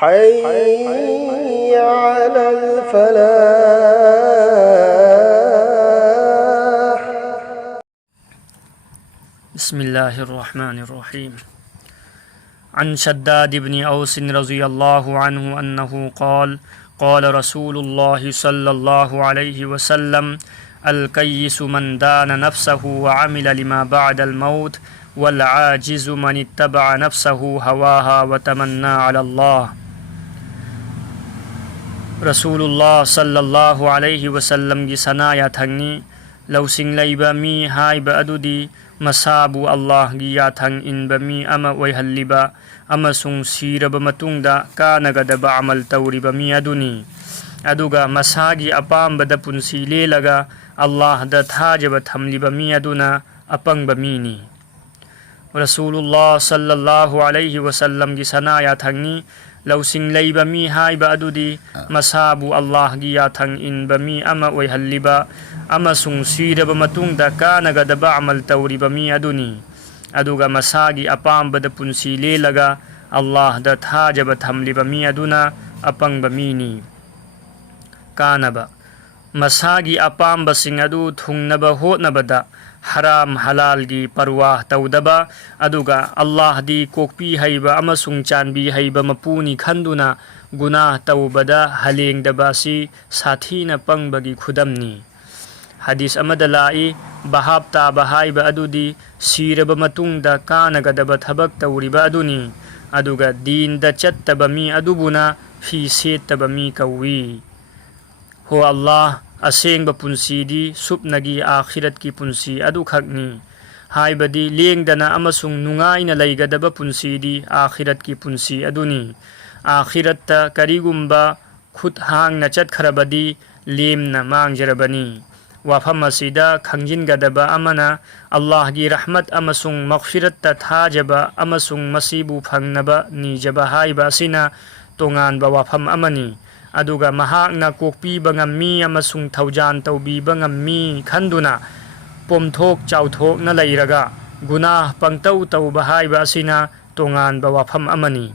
حي على الفلاح. بسم الله الرحمن الرحيم. عن شداد بن أوس رضي الله عنه أنه قال قال رسول الله صلى الله عليه وسلم: الكيس من دان نفسه وعمل لما بعد الموت، والعاجز من اتبع نفسه هواها وتمنى على الله. رسول الله صلى الله عليه وسلم کی سنایا تھنگنی لوسنگ لیبا می ہائبا ادودی مسابو اللہ کی یاتھنگ انبا می اما ویہلیبا اما سنگ سیربا متونگدا کانگدبا عمل توریبا می ادونی ادوگا مساگی اپام بدا پنسی لے لگا اللہ دا تھاجبا تھملیبا می ادونا اپنگ با مینی. رسول الله صلى الله عليه وسلم کی سنایا تھنگنی لوسنگ لیبا می ہائبا ادودی مسابو اللہ کی یاتھنگ انبا می اما ویہلیبا اما سنگ سیربا متونگدا کانگدبا عمل توریبا می ادونی ادوگا مساگی اپام بدا پنسی لے لگا اللہ دا تھاجبا تھملیبا می ادونا اپنگ با مینی. کانبا مساگی اپام بسنگ ادو تھنگنبا ہونبدا حرام حلال کی پرواہ تودبا ادوگا اللہ دی کوکپی ہیبا امسنگ چانبی ہیبا مپونی کھندونا گناہ توبدا حلینگ دباسی ساتھین پنگبگی خدمنی. حدیث امدلائی بہاب تابا ہیبا ادودی سیربا متونگدا کانگدبا تھبک توریبا ادونی ادوگا دین دا چتبا می ادوبونا فی سیتبا می کوی. ہو اللہ اسینگ با پنسی دی سپنگی آخرت کی پنسی ادو کھگنی ہائبدی لینگ دنا امسنگ ننگائن لیگدبا پنسی دی آخرت کی پنسی ادونی. آخرت تا کریگمبا خود ہانگ نچت خربدی لیم نا مانگ جربنی. وفم سیدہ کھنجن گدبا امنا اللہ کی رحمت امسنگ مغفرت تا تھاجبا امسنگ مسیبو پھنگنبا نیجبا ہائبا سینا تونگان با وفم امنی ادوگا مہاکنا کوکپیبا غمی امسنگ تھوجان توبیبا غمی کھندونا پومتھوک چاوتھوکنا لیرگا گناہ پنگتو توبا ہائبا سینا تونگان با وفم امنی.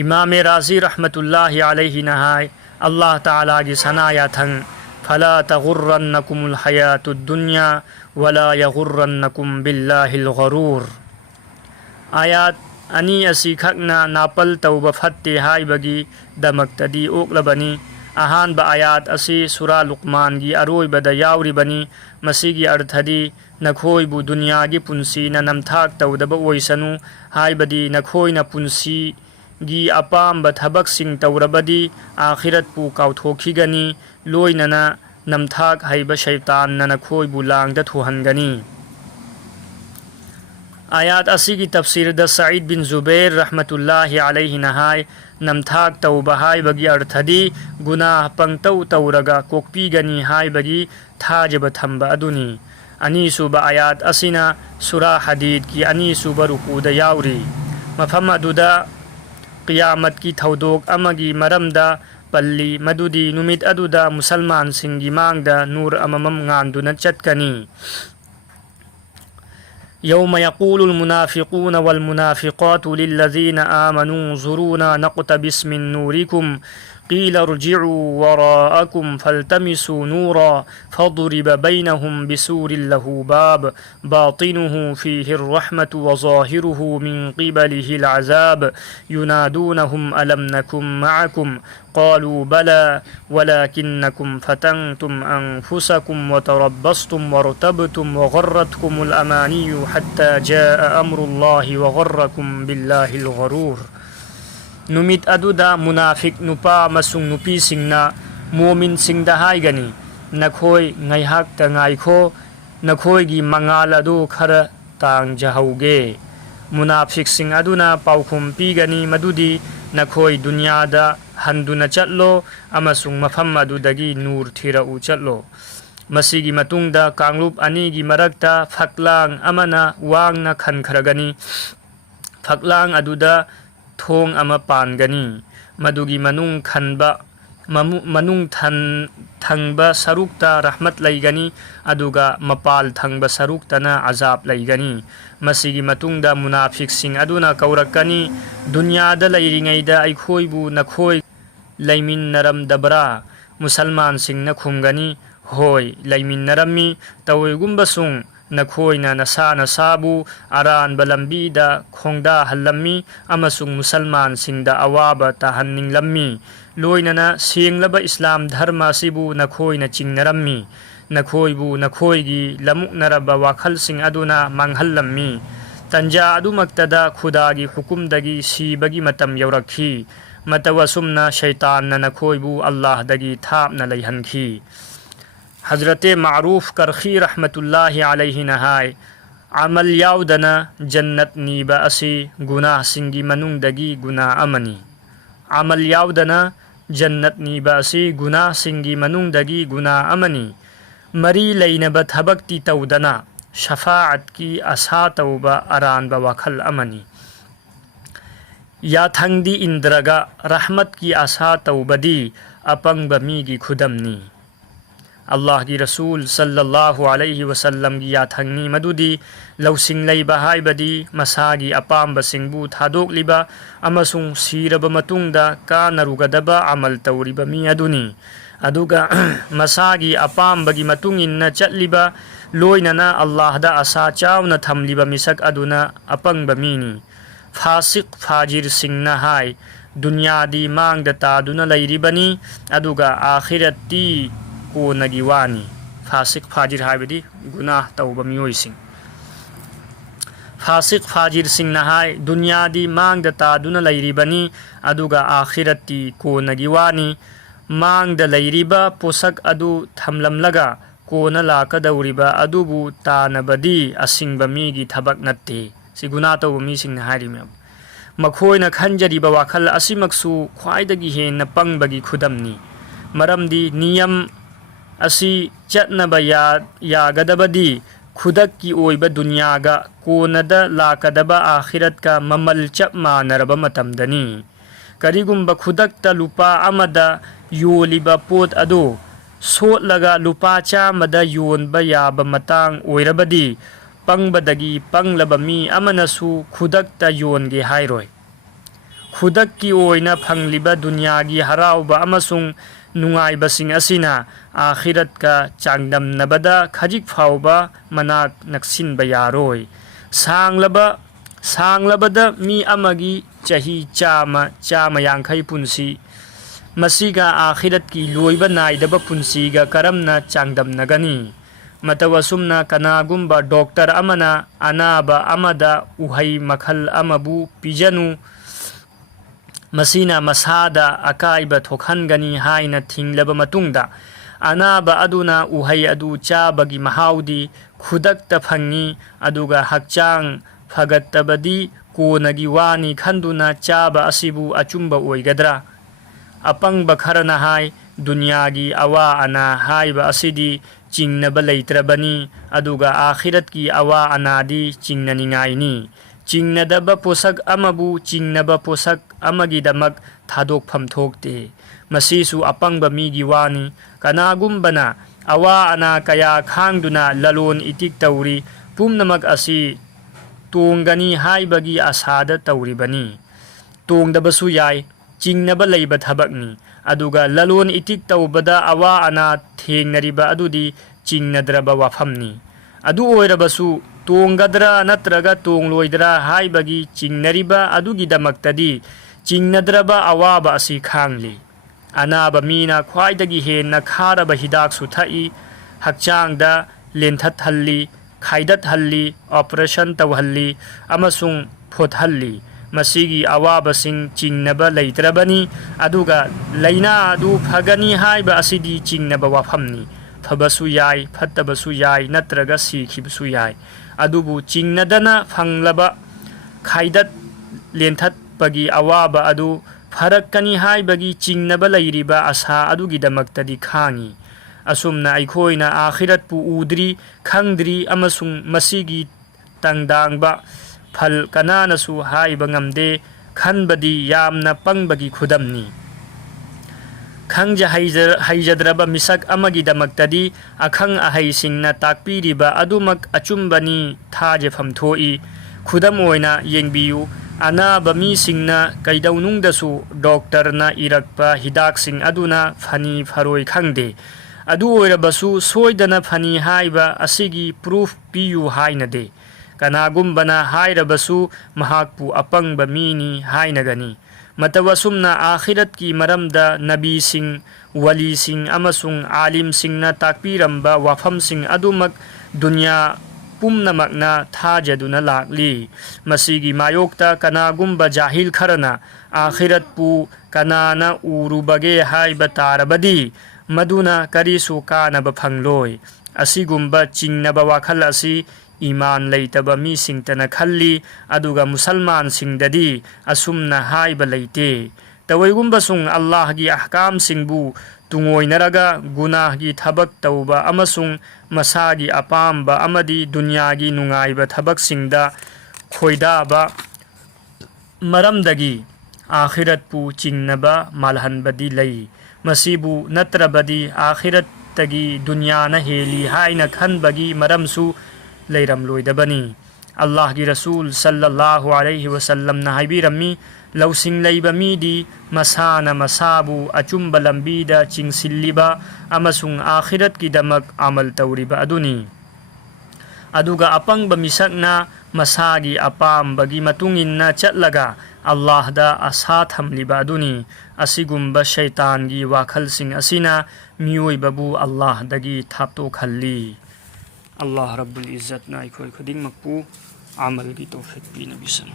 امام رازی رحمت اللہ علیہ نہائے اللہ تعالیٰ کی سنایا تھنگ فلا تغرنکم الحیات الدنیا ولا یغرنکم باللہ الغرور. آیات انی اسی کھکنا ناپل توبہ فتح ہائبگی دمکتدی اوکلبنی. اہان با آیات اسی سورہ لقمان کی اروی بدا یاوری بنی مسیگی ارتھدی نکھوئی بو دنیا کی پنسی نمتھاک تودبا ویسنو ہائبدی نکھوئی نا پنسی گی اپام بتھبک سنگ توربدی آخرت پو کاوتھوکھی گنی لوئی ننا نمتھاک ہائبا شیطان نکھوئی بو لانگ تھوہنگنی. آیات اسی کی تفسیر دا سعید بن زبیر رحمت اللہ علیہ نہائے نمتھاک توبہ ہائبگی ارتھدی گناہ پنگتو تورگا کوکپی گنی ہائبگی تھاجب تھمبا ادونی. انیسو با آیات اسینا سورہ حدید کی انیسو با رکود یاوری مفہم ادودا قیامت کی تھودوک امگی مرمدا پلی مدودی نمید ادودا مسلمان سنگی مانگدا نور اممم غاندونا چتکنی. يوم يقول المنافقون والمنافقات للذين آمنوا انظرونا نقتبس من نوركم قيل ارجعوا وراءكم فالتمسوا نورا فضرب بينهم بسور له باب باطنه فيه الرحمة وظاهره من قبله العذاب ينادونهم ألم نكن معكم قالوا بلى ولكنكم فتنتم أنفسكم وتربصتم وارتبتم وغرتكم الأماني حتى جاء أمر الله وغركم بالله الغرور. numit aduda munafik nupa masung nupi singna mumin singda haigani nakhoi ngaihak ta ngaikho nakhoi gi mangal adu khara tang jahauge. munafik sing aduna paukhum pigani madudi nakhoi dunya da handuna chatlo amasung mafam adudagi nur thira u chatlo. masigi matungda kanglup ani gi marakta phaklang amana wangna khankragani phaklang aduda thong ama pangani madugi manung khanba manung thangba sarukta rahmat laigani aduga mapal thangba saruktana azab laigani masigi matungda munafiq sing aduna kaurakani dunyada lairingaida aikhoibu nakhoi laimin naram dabra musalman sing na khumgani hoi laimin narami tawigumba sung nakhoi nasa nasabu aran balambi da khongda hallammi amasung musalman singda awaba tahanning lammi loinana senglaba islam dharma sibu nakhoi na chingnarammi nakhoi bu nakhoi gi lamuknaraba wakhal sing aduna manghallammi tanja adumaktada khuda gi hukum dagi sibagi matam yaurakhi matawasumna shaitan na nakhoi bu allah dagi thap na leihankhi Hazrate Ma'ruf Karkhi rahmatullahi alayhi nahai amal yaudana jannat niba asi gunah singi manungdagi guna amani amal yaudana jannat niba asi gunah singi manungdagi guna amani mari lainaba thabakti tawdana shafa'at ki asa tawba aranba wakhal amani ya thangdi indraga rahmat ki asa tawbadi apangba migi khudamni Allah gi Rasul sallallahu alayhi wasallam gi yathangni madudi lausing leiba haibadi masagi apamba singbu thadok liba amasung siraba matungda ka narugadaba amal tawriba mi aduni aduga masagi apamba gi matungin na chatliba loinana Allah da asa chawna thamliba misak aduna apangba mini fasik fajir singna hai dunya di mangda taduna lairibani aduga akhirati ko nagiwani fasik fajir haibadi gunah tawba miyoising fasik fajir sing nahai dunya di mangda taduna lairibani aduga akhirati ko nagiwani mangda lairiba posak adu thamlamlaga ko na lakadawriba adubu tanabadi asingba migi thabak natte si gunah tawba mi sing nahai rimab makhoina khanjariba wakhal asimaksu khwaidagi henna pangbagi khudamni maramdi niyam asi chatnaba yagadabadi khudakki oiba dunyaga konada lakadaba akhirat ka mamal chap manaraba matamdani karigumba khudakta lupa amada yoliba pot ado sotlaga lupa chamada yonba yaba matang oirabadi pangbadagi panglaba mi amanasu khudakta yonge hairoi khudakki oina phangliba dunyagi harauba amasung nungaibasing asina akhirat ka changdamnabada khajik phauba manak naksinba yaroi sanglabada mi amagi chahi chama yankhai punsi masiga akhirat ki loiba naidaba punsiga karamna changdamnagani matawasumna kanagumba doctor amana anaba amada uhai makhal amabu pijanu masina masada akaiba thokhangani haina thinglaba matungda anaba aduna uhai adu chabagi mahaudi khudakta phangi aduga hakchang phagattabadi konagi wani khanduna chaba asibu achumba oigadra apangba kharana hai dunyagi awa ana haiba asidi chingnaba leitrabani aduga akhirat ki awa anadi chingnaningaini chingnadaba posak amabu chingnaba posak amagidamak thadokpham thokte masisu apangba migi wani kanagumbana awa ana kaya khangduna lalon itik tawri pumnamak asi tonggani haibagi asada tawribani tongdabasu yai chingnaba leiba thabakni aduga lalon itik tawbada awa ana thengnariba adudi chingnadraba wafamni adu oirabasu tonggadra natraga tongloidra haibagi chingnariba adugidamaktadi chingnadraba awaba asi khangli anaba mina khwaidagi henna kharaba hidak su thai hakchangda lenthat halli khaidat halli operation tawhalli amasung phothalli masigi awaba sing chingnaba leitrabani aduga laina adu phagani haiba asidi chingnaba wafamni phabasu yai phattabasu yai natraga sikhibasu yai adubu chingnadana phanglaba khaidat lenthat pagi awaba adu pharakkani haibagi chingnaba leiriba asa adugidamaktadi khangi asumna aikhoina akhirat pu udri khangdri amasung masigi tangdangba phal kananasu haiba ngamde khanbadi yamna pangbagi khudamni ꯈꯪꯖ ꯍꯩꯖꯗ꯭ꯔꯕ ꯃꯤꯁꯛ ꯑꯃꯒꯤꯗꯃꯛꯇꯗꯤ ꯑꯈꯪ ꯑꯍꯩꯁꯤꯡꯅ ꯇꯥꯛꯄꯤꯔꯤꯕ ꯑꯗꯨꯃꯛ ꯑꯆꯨꯝꯕꯅꯤ ꯊꯥꯖꯐꯝ ꯊꯣꯛꯏ꯫ ꯈꯨꯗꯝ ꯑꯣꯏꯅ ꯌꯦꯡꯕꯤꯌꯨ, ꯑꯅꯥꯕ ꯃꯤꯁꯤꯡꯅ ꯀꯩꯗꯧꯅꯨꯡꯗꯁꯨ ꯗꯣꯛꯇꯔꯅ ꯏꯔꯛꯄ ꯍꯤꯗꯥꯛꯁꯤꯡ ꯑꯗꯨꯅ ꯐꯅꯤ ꯐꯔꯣꯏ ꯈꯪꯗꯦ꯫ ꯑꯗꯨ ꯑꯣꯏꯔꯕꯁꯨ ꯁꯣꯏꯗꯅ ꯐꯅꯤ ꯍꯥꯏꯕ ꯑꯁꯤꯒꯤ ꯄ꯭ꯔꯨꯐ ꯄꯤꯌꯨ ꯍꯥꯏꯅꯗꯦ꯫ ꯀꯅꯥꯒꯨꯝꯕꯅ ꯍꯥꯏꯔꯕꯁꯨ ꯃꯍꯥꯛꯄꯨ ꯑꯄꯪꯕ ꯃꯤꯅꯤ ꯍꯥꯏꯅꯒꯅꯤ꯫ ꯃꯇꯧ ꯑꯁꯨꯝꯅ ꯑꯥꯈꯤꯔꯠꯀꯤ ꯃꯔꯝꯗ ꯅꯕꯤꯁꯤꯡ, ꯋꯥꯂꯤꯁꯤꯡ ꯑꯃꯁꯨꯡ ꯑꯥꯂꯤꯝꯁꯤꯡꯅ ꯇꯥꯛꯄꯤꯔꯝꯕ ꯋꯥꯐꯝꯁꯤꯡ ꯑꯗꯨꯃꯛ ꯗꯨꯅꯤꯌꯥ ꯄꯨꯝꯅꯃꯛꯅ ꯊꯥꯖꯗꯨꯅ ꯂꯥꯛꯂꯤ꯫ ꯃꯁꯤꯒꯤ ꯃꯥꯌꯣꯛꯇ ꯀꯅꯥꯒꯨꯝꯕ ꯖꯥꯍꯤꯜ ꯈꯔꯅ ꯑꯥꯈꯤꯔꯠꯄꯨ ꯀꯅꯥꯅ ꯎꯔꯨꯕꯒꯦ ꯍꯥꯏꯕ ꯇꯥꯔꯕꯗꯤ ꯃꯗꯨꯅ ꯀꯔꯤꯁꯨ ꯀꯥꯟꯅꯕ ꯐꯪꯂꯣꯏ꯫ ꯑꯁꯤꯒꯨꯝꯕ ꯆꯤꯡꯅꯕ ꯋꯥꯈꯜ ꯑꯁꯤ ꯏꯃꯥꯟ ꯂꯩꯇꯕ ꯃꯤꯁꯤꯡꯇꯅ ꯈꯜꯂꯤ, ꯑꯗꯨꯒ ꯃꯨꯁꯜꯃꯥꯟꯁꯤꯡꯗꯗꯤ ꯑꯁꯨꯝꯅ ꯍꯥꯏꯕ ꯂꯩꯇꯦ꯫ ꯇꯧꯏꯒꯨꯝꯕꯁꯨꯡ ꯑꯜꯂꯥꯍꯒꯤ ꯑꯍꯀꯥꯝꯁꯤꯡꯕꯨ ꯇꯨꯡꯑꯣꯏꯅꯔꯒ ꯒꯨꯅꯥꯍꯒꯤ ꯊꯕꯛ ꯇꯧꯕ ꯑꯃꯁꯨꯡ ꯃꯁꯥꯒꯤ ꯑꯄꯥꯝꯕ ꯑꯃꯗꯤ ꯗꯨꯅꯤꯌꯥꯒꯤ ꯅꯨꯡꯉꯥꯏꯕ ꯊꯕꯛꯁꯤꯡꯗ ꯈꯣꯏꯗꯥꯕ ꯃꯔꯝꯗꯒꯤ ꯑꯥꯈꯤꯔꯠꯄꯨ ꯆꯤꯡꯅꯕ ꯃꯥꯜꯍꯟꯕꯗꯤ ꯂꯩ꯫ ꯃꯁꯤꯕꯨ ꯅꯠꯇ꯭ꯔꯕꯗꯤ ꯑꯥꯈꯤꯔꯠꯇꯒꯤ ꯗꯨꯅꯤꯌꯥꯅ ꯍꯦꯜꯂꯤ ꯍꯥꯏꯅ ꯈꯟꯕꯒꯤ ꯃꯔꯝꯁꯨ ꯂꯩꯔꯝꯂꯣꯏꯗꯕꯅꯤ꯫ ꯑꯜꯂꯥꯍꯒꯤ ꯔꯁꯨꯜ ꯁꯜꯂꯜꯂꯥꯍꯨ ꯑꯂꯩꯍꯤ ꯋꯁꯜꯂꯝꯅ ꯍꯥꯏꯕꯤꯔꯝꯃꯤ, ꯂꯧꯁꯤꯡ ꯂꯩꯕ ꯃꯤꯗꯤ ꯃꯁꯥꯅ ꯃꯁꯥꯕꯨ ꯑꯆꯨꯝꯕ ꯂꯝꯕꯤꯗ ꯆꯤꯡꯁꯤꯜꯂꯤꯕ ꯑꯃꯁꯨꯡ ꯑꯥꯈꯤꯔꯠꯀꯤꯗꯃꯛ ꯑꯃꯜ ꯇꯧꯔꯤꯕ ꯑꯗꯨꯅꯤ꯫ ꯑꯗꯨꯒ ꯑꯄꯪꯕ ꯃꯤꯁꯛꯅ ꯃꯁꯥꯒꯤ ꯑꯄꯥꯝꯕꯒꯤ ꯃꯇꯨꯡꯏꯟꯅ ꯆꯠꯂꯒ ꯑꯜꯂꯥꯍꯗ ꯑꯁꯥ ꯊꯝꯂꯤꯕ ꯑꯗꯨꯅꯤ꯫ ꯑꯁꯤꯒꯨꯝꯕ ꯁꯩꯇꯥꯟꯒꯤ ꯋꯥꯈꯜꯁꯤꯡ ꯑꯁꯤꯅ ꯃꯤꯑꯣꯏꯕꯕꯨ ꯑꯜꯂꯥꯍꯗꯒꯤ ꯊꯥꯞꯇꯣꯛꯍꯜꯂꯤ꯫ ꯑꯜꯂꯥꯍ ꯔബ്ꯕꯨꯜ ꯏꯖ꯭ꯖꯠꯅ ꯑꯩꯈꯣꯏ ꯈꯨꯗꯤꯡꯃꯛꯄꯨ ꯑꯃꯜꯒꯤ ꯇꯧꯐꯤꯛ ꯄꯤꯅꯕꯤꯁꯅꯨ꯫